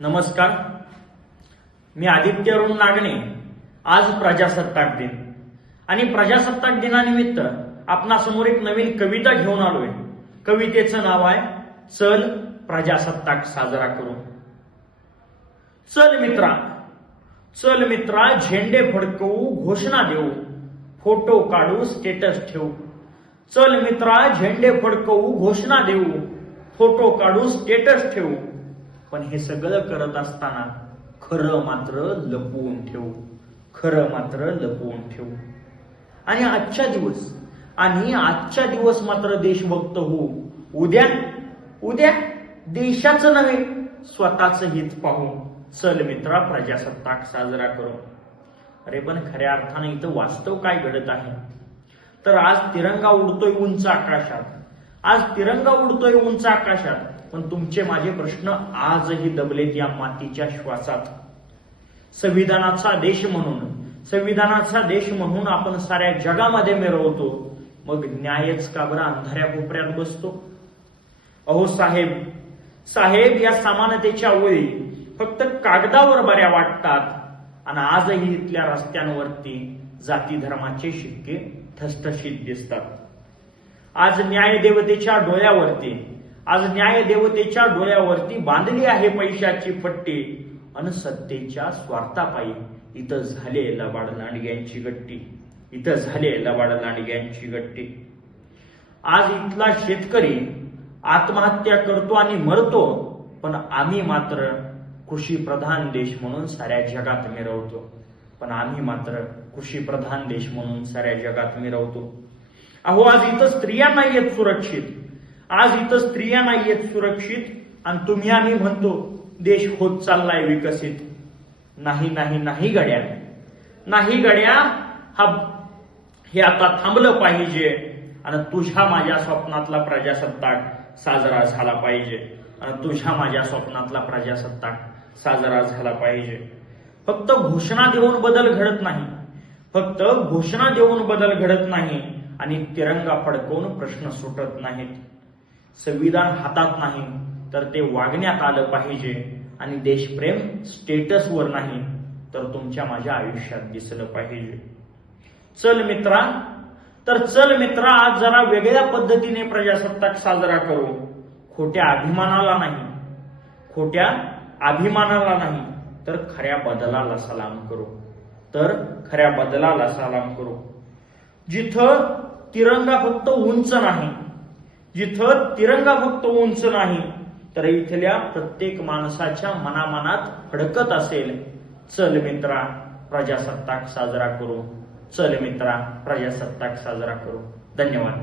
नमस्कार, मी आदित्य अरुण नागणे. आज प्रजासत्ताक दिन आणि प्रजासत्ताक दिनानिमित्त आपणासमोर एक नवीन कविता घेऊन आलोय. कवितेचं नाव आहे चल प्रजासत्ताक साजरा करू. चल मित्रा झेंडे फडकवू, घोषणा देऊ, फोटो काढू, स्टेटस ठेवू. चल मित्रा झेंडे फडकवू, घोषणा देऊ, फोटो काढू, स्टेटस ठेवू. पण हे सगळं करत असताना खरं मात्र लपवून ठेवू. आणि आजच्या दिवस मात्र देशभक्त होऊ. उद्या देशाचं नव्हे स्वतःच हित पाहू. चल मित्रा प्रजासत्ताक साजरा करू. अरे पण खऱ्या अर्थाने इथं वास्तव काय घडत आहे तर आज तिरंगा उडतोय उंच आकाशात. पण तुमचे माझे प्रश्न आजही दबलेत या मातीच्या श्वासात. संविधानाचा देश म्हणून आपण साऱ्या जगामध्ये मिरवतो, मग न्यायच का बरं अंधाऱ्या कोपऱ्यात बसतो. अहो साहेब या समानतेच्या ओळी फक्त कागदावर बऱ्या वाटतात आणि आजही इथल्या रस्त्यांवरती जाती धर्माचे शिक्के ठसठशीत दिसतात. आज न्यायदेवतेच्या डोळ्यावरती बांधली आहे पैशाची पट्टी आणि सत्तेच्या स्वार्थापायी इथं झाले लबाड लांडग्यांची गट्टी. आज इथला शेतकरी आत्महत्या करतो आणि मरतो, पण आम्ही मात्र कृषी प्रधान देश म्हणून साऱ्या जगात मिरवतो. अहो आज इथं स्त्रिया नाहीयेत सुरक्षित आणि तुम्ही आम्ही म्हणतो देश होत चाललाय विकसित. नाही गड्या, हे आता थांबलं पाहिजे आणि तुझ्या माझ्या स्वप्नातला प्रजासत्ताक साजरा झाला पाहिजे. फक्त घोषणा देऊन बदल घडत नाही आणि तिरंगा फडकवून प्रश्न सुटत नाहीत. संविधान हातात नाही तर ते वागण्यात आलं पाहिजे आणि देशप्रेम स्टेटसवर नाही तर तुमच्या माझ्या आयुष्यात दिसलं पाहिजे. चल मित्रा आज जरा वेगळ्या पद्धतीने प्रजासत्ताक साजरा करू. खोट्या अभिमानाला नाही तर खऱ्या बदलाला सलाम करू. जिथं तिरंगा फक्त उंच नाही तर इथल्या प्रत्येक माणसाच्या मनामनात फडकत असेल, चल मित्रा प्रजासत्ताक साजरा करू. धन्यवाद.